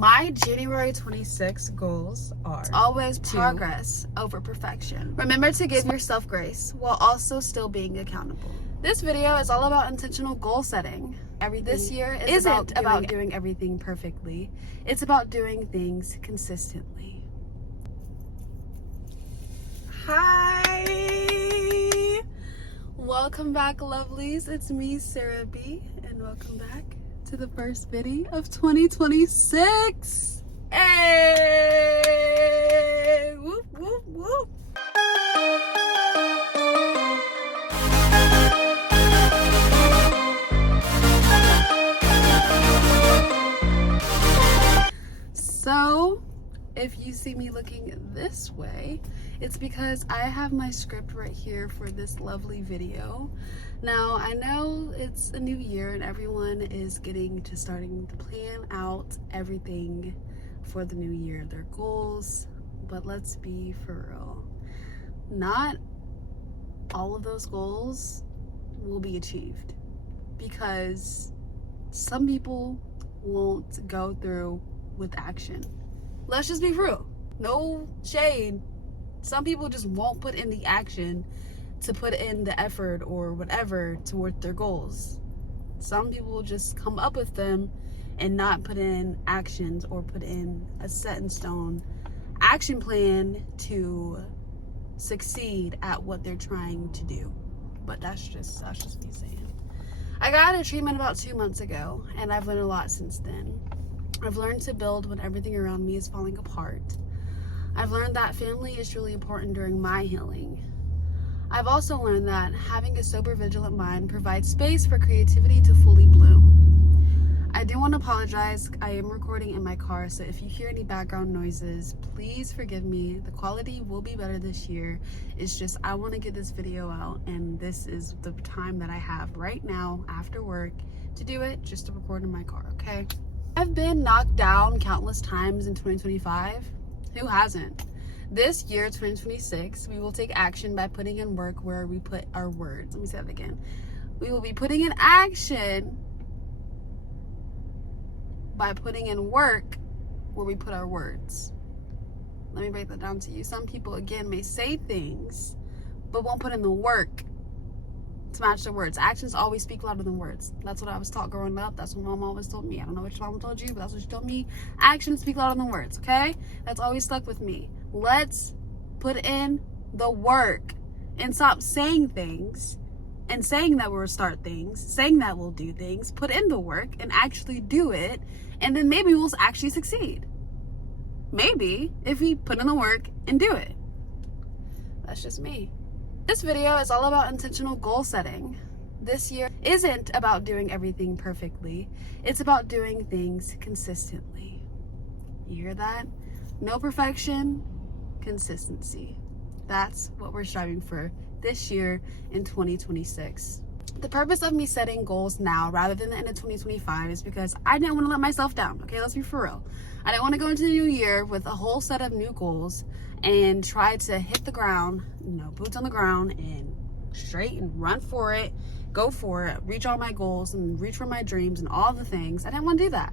My January 26 goals are always progress over perfection. Remember to give yourself grace while also still being accountable. This video is all about intentional goal setting. This year isn't about doing everything perfectly. It's about doing things consistently. Hi! Welcome back, lovelies. It's me, Sarah B, and welcome back to the first video of 2026. Hey! Whoop, whoop, whoop. So, if you see me looking this way, it's because I have my script right here for this lovely video. Now, I know it's a new year and everyone is starting to plan out everything for the new year, their goals, but let's be for real. Not all of those goals will be achieved because some people won't go through with action. Let's just be real. No shade. Some people just won't put in the action to put in the effort or whatever toward their goals. Some people will just come up with them and not put in actions or put in a set in stone action plan to succeed at what they're trying to do. But that's just me saying. I got a treatment about 2 months ago and I've learned a lot since then. I've learned to build when everything around me is falling apart. I've learned that family is really important during my healing. I've also learned that having a sober, vigilant mind provides space for creativity to fully bloom. I do want to apologize. I am recording in my car, so if you hear any background noises, please forgive me. The quality will be better this year. It's just I want to get this video out, and this is the time that I have right now after work to do it, just to record in my car, okay? I've been knocked down countless times in 2025. Who hasn't? This year, 2026, we will take action by putting in work where we put our words. Let me say that again. We will be putting in action by putting in work where we put our words. Let me break that down to you. Some people, again, may say things, but won't put in the work to match their words. Actions always speak louder than words. That's what I was taught growing up. That's what mom always told me. I don't know what your mom told you, but that's what she told me. Actions speak louder than words, okay? That's always stuck with me. Let's put in the work and stop saying things and saying that we'll start things, saying that we'll do things. Put in the work and actually do it, and then maybe we'll actually succeed. Maybe if we put in the work and do it. That's just me. This video is all about intentional goal setting. This year isn't about doing everything perfectly. It's about doing things consistently. You hear that? No perfection, consistency. That's what we're striving for this year in 2026. The purpose of me setting goals now rather than the end of 2025 is because I didn't want to let myself down. Okay, let's be for real. I didn't want to go into the new year with a whole set of new goals and try to hit the ground, boots on the ground and straight and run for it, go for it, reach all my goals and reach for my dreams and all the things. I didn't want to do that.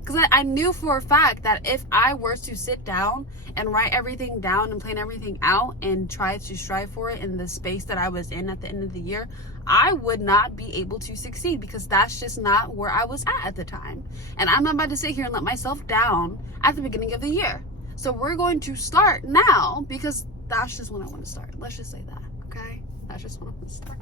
Because I knew for a fact that if I were to sit down and write everything down and plan everything out and try to strive for it in the space that I was in at the end of the year, I would not be able to succeed because that's just not where I was at the time. And I'm not about to sit here and let myself down at the beginning of the year. So we're going to start now because that's just when I want to start. Let's just say that, okay? That's just when I want to start.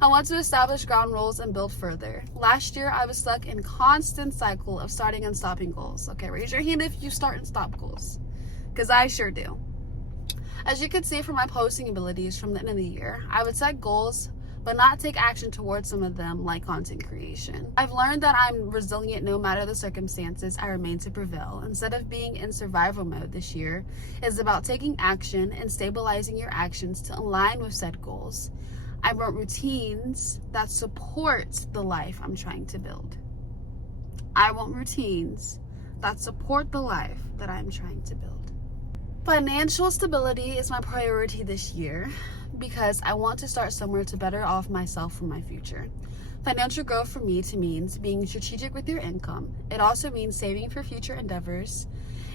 I want to establish ground rules and build further. Last year, I was stuck in constant cycle of starting and stopping goals. Okay, raise your hand if you start and stop goals, because I sure do. As you can see from my posting abilities from the end of the year, I would set goals, but not take action towards some of them, like content creation. I've learned that I'm resilient no matter the circumstances. I remain to prevail. Instead of being in survival mode this year, it's about taking action and stabilizing your actions to align with said goals. I want routines that support the life I'm trying to build. I want routines that support the life that I'm trying to build. Financial stability is my priority this year because I want to start somewhere to better off myself for my future. Financial growth for me means being strategic with your income. It also means saving for future endeavors.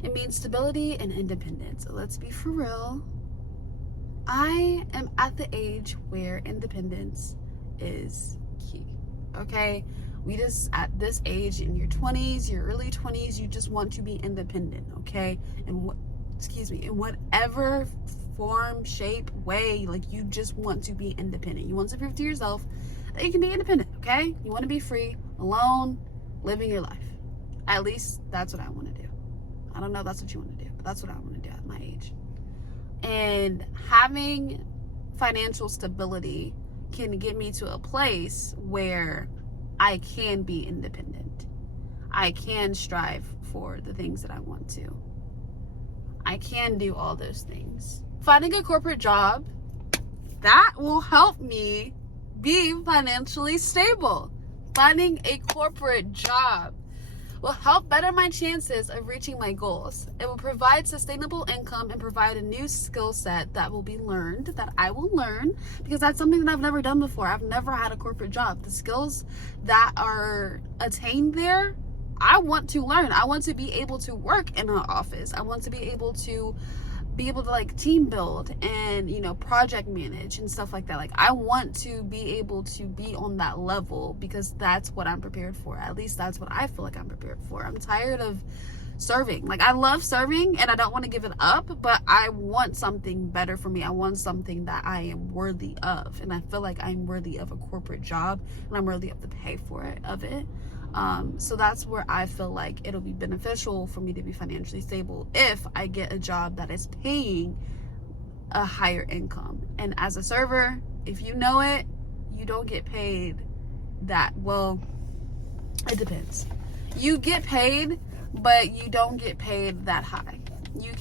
It means stability and independence. So let's be for real. I am at the age where independence is key. Okay? We just, at this age, in your 20s, your early 20s, you just want to be independent, okay? And in whatever form, shape, way, like you just want to be independent. You want to prove to yourself that you can be independent, okay? You want to be free, alone, living your life. At least that's what I want to do. I don't know if that's what you want to do, but that's what I want to do at my age. And having financial stability can get me to a place where I can be independent. I can strive for the things that I want to. I can do all those things. Finding a corporate job, that will help me be financially stable. Finding a corporate job will help better my chances of reaching my goals. It will provide sustainable income and provide a new skill set that will be learned, that I will learn, because that's something that I've never done before. I've never had a corporate job. The skills that are attained there, I want to learn. I want to be able to work in an office. I want to be able to like team build and, you know, project manage and stuff like that. Like, I want to be able to be on that level because that's what I'm prepared for. At least that's what I feel like I'm prepared for. I'm tired of serving. Like, I love serving and I don't want to give it up, but I want something better for me. I want something that I am worthy of. And I feel like I'm worthy of a corporate job and I'm worthy of the pay for it, so that's where I feel like it'll be beneficial for me to be financially stable if I get a job that is paying a higher income. And as a server, if you know it, you don't get paid that well. It depends. You get paid, but you don't get paid that high. You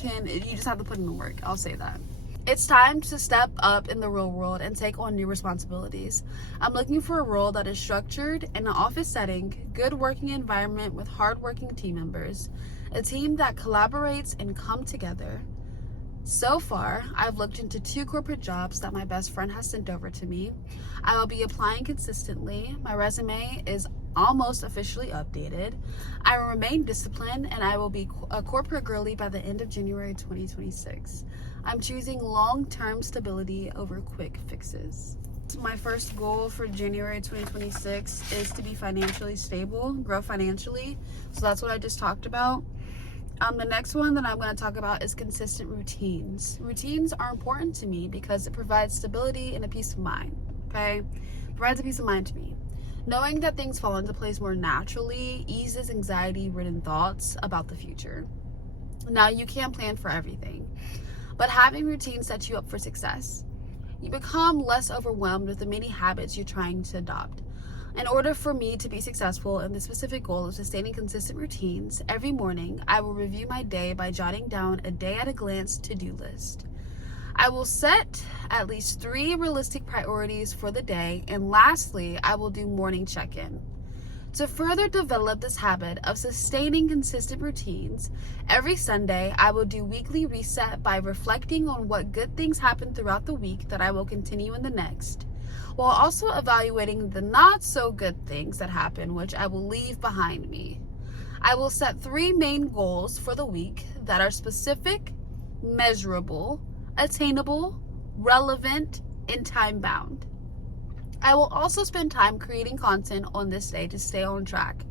just have to put in the work. I'll say that. It's time to step up in the real world and take on new responsibilities. I'm looking for a role that is structured in an office setting, good working environment with hardworking team members, a team that collaborates and come together. So far, I've looked into 2 corporate jobs that my best friend has sent over to me. I will be applying consistently. My resume is almost officially updated. I will remain disciplined and I will be a corporate girly by the end of January 2026. I'm choosing long-term stability over quick fixes. My first goal for January 2026 is to be financially stable, grow financially. So that's what I just talked about. The next one that I'm going to talk about is consistent routines. Routines are important to me because it provides stability and a peace of mind, okay? It provides a peace of mind to me. Knowing that things fall into place more naturally eases anxiety-ridden thoughts about the future. Now, you can't plan for everything, but having routines sets you up for success. You become less overwhelmed with the many habits you're trying to adopt. In order for me to be successful in the specific goal of sustaining consistent routines, every morning I will review my day by jotting down a day-at-a-glance to-do list. I will set at least 3 realistic priorities for the day, and lastly, I will do morning check-in. To further develop this habit of sustaining consistent routines, every Sunday I will do weekly reset by reflecting on what good things happened throughout the week that I will continue in the next, while also evaluating the not so good things that happen, which I will leave behind me. I will set 3 main goals for the week that are specific, measurable, attainable, relevant, and time-bound. I will also spend time creating content on this day to stay on track.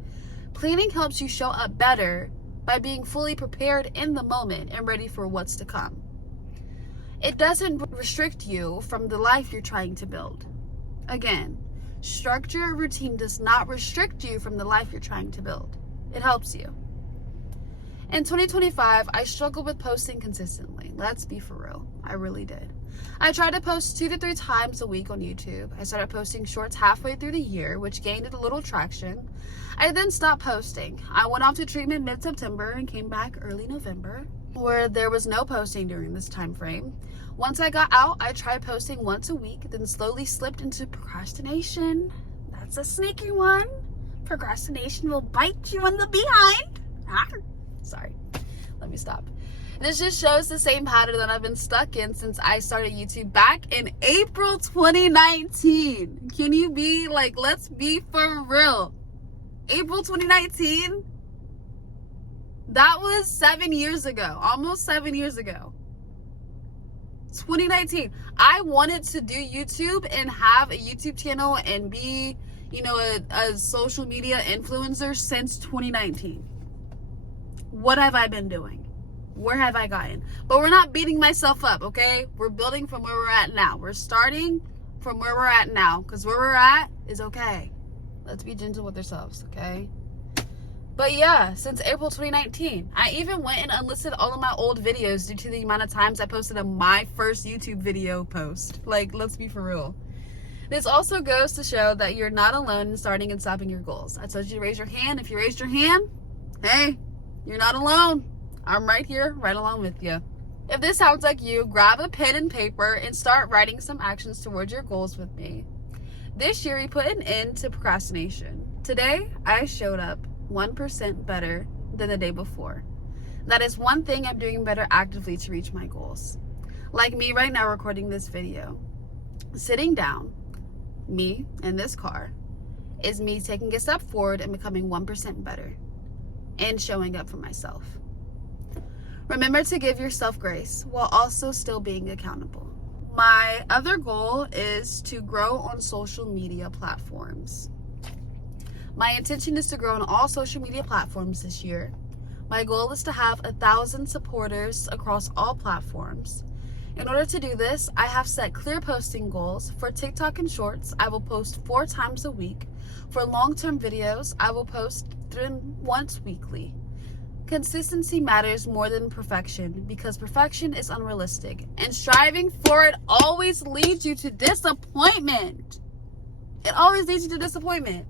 Planning helps you show up better by being fully prepared in the moment and ready for what's to come. It doesn't restrict you from the life you're trying to build. Again, structure routine does not restrict you from the life you're trying to build. It helps you. In 2025, I struggled with posting consistently. Let's be for real. I really did. I tried to post 2 to 3 times a week on YouTube. I started posting shorts halfway through the year, which gained a little traction. I then stopped posting. I went off to treatment mid-September and came back early November, where there was no posting during this time frame. Once I got out, I tried posting once a week, then slowly slipped into procrastination. That's a sneaky one. Procrastination will bite you in the behind. Sorry, let me stop. This just shows the same pattern that I've been stuck in since I started YouTube back in April 2019. Can you be like, let's be for real. April 2019? That was 7 years ago, almost 7 years ago. 2019. I wanted to do YouTube and have a YouTube channel and be, you know, a social media influencer since 2019. What have I been doing? Where have I gotten? But we're not beating myself up, okay? We're building from where we're at now. We're starting from where we're at now, because where we're at is okay. Let's be gentle with ourselves, okay? But yeah, since April 2019, I even went and unlisted all of my old videos due to the amount of times I posted on my first YouTube video post. Like, let's be for real. This also goes to show that you're not alone in starting and stopping your goals. I told you to raise your hand. If you raised your hand, hey, you're not alone. I'm right here, right along with you. If this sounds like you, grab a pen and paper and start writing some actions towards your goals with me. This year, we put an end to procrastination. Today, I showed up 1% better than the day before. That is one thing I'm doing better actively to reach my goals. Like me right now recording this video. Sitting down, me in this car, is me taking a step forward and becoming 1% better and showing up for myself. Remember to give yourself grace while also still being accountable. My other goal is to grow on social media platforms. My intention is to grow on all social media platforms this year. My goal is to have 1,000 supporters across all platforms. In order to do this, I have set clear posting goals. For TikTok and Shorts, I will post 4 times a week. For long-term videos, I will post once weekly. Consistency matters more than perfection because perfection is unrealistic, and striving for it always leads you to disappointment. It always leads you to disappointment.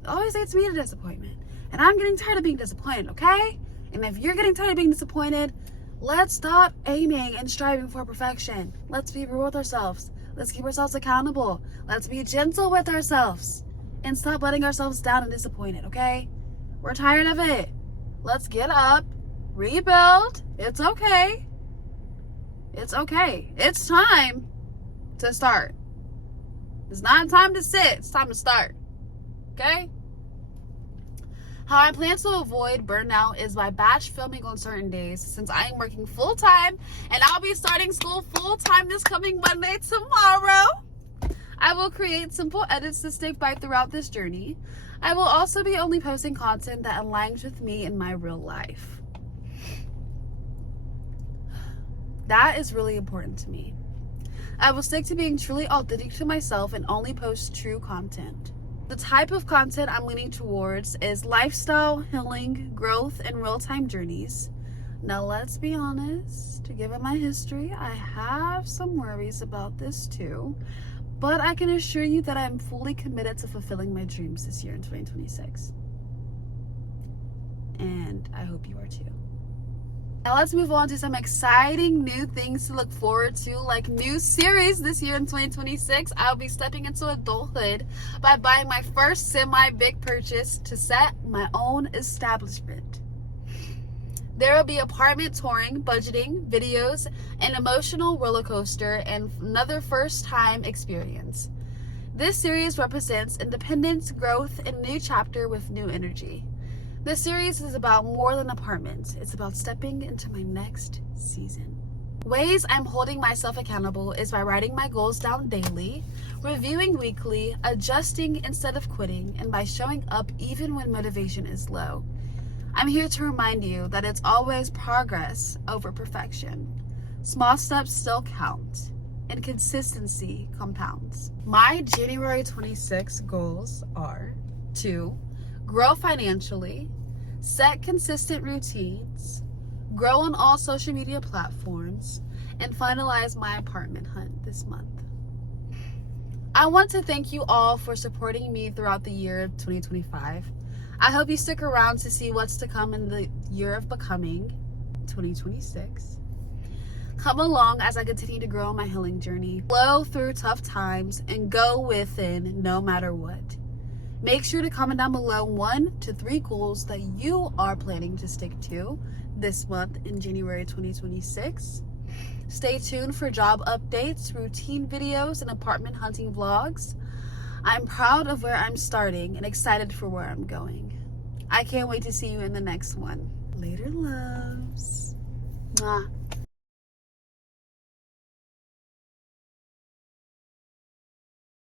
It always leads me to disappointment. And I'm getting tired of being disappointed, okay? And if you're getting tired of being disappointed, let's stop aiming and striving for perfection. Let's be real with ourselves. Let's keep ourselves accountable. Let's be gentle with ourselves. And stop letting ourselves down and disappointed, okay? We're tired of it. Let's get up, rebuild. It's okay. It's okay. It's time to start. It's not time to sit. It's time to start. Okay? How I plan to avoid burnout is by batch filming on certain days, since I am working full-time and I'll be starting school full-time this coming Monday tomorrow. I will create simple edits to stick by throughout this journey. I will also be only posting content that aligns with me in my real life. That is really important to me. I will stick to being truly authentic to myself and only post true content. The type of content I'm leaning towards is lifestyle, healing, growth, and real-time journeys. Now, let's be honest, given my history, I have some worries about this too. But I can assure you that I'm fully committed to fulfilling my dreams this year in 2026. And I hope you are too. Now let's move on to some exciting new things to look forward to, like new series this year in 2026. I'll be stepping into adulthood by buying my first semi-big purchase to set my own establishment. There will be apartment touring, budgeting, videos, an emotional roller coaster, and another first-time experience. This series represents independence, growth, and a new chapter with new energy. This series is about more than apartments. It's about stepping into my next season. Ways I'm holding myself accountable is by writing my goals down daily, reviewing weekly, adjusting instead of quitting, and by showing up even when motivation is low. I'm here to remind you that it's always progress over perfection. Small steps still count, and consistency compounds. My January 26 goals are to grow financially, set consistent routines, grow on all social media platforms, and finalize my apartment hunt this month. I want to thank you all for supporting me throughout the year of 2025. I hope you stick around to see what's to come in the year of becoming, 2026. Come along as I continue to grow on my healing journey, flow through tough times, and go within no matter what. Make sure to comment down below 1 to 3 goals that you are planning to stick to this month in January 2026. Stay tuned for job updates, routine videos, and apartment hunting vlogs. I'm proud of where I'm starting and excited for where I'm going. I can't wait to see you in the next one. Later, loves. Mwah.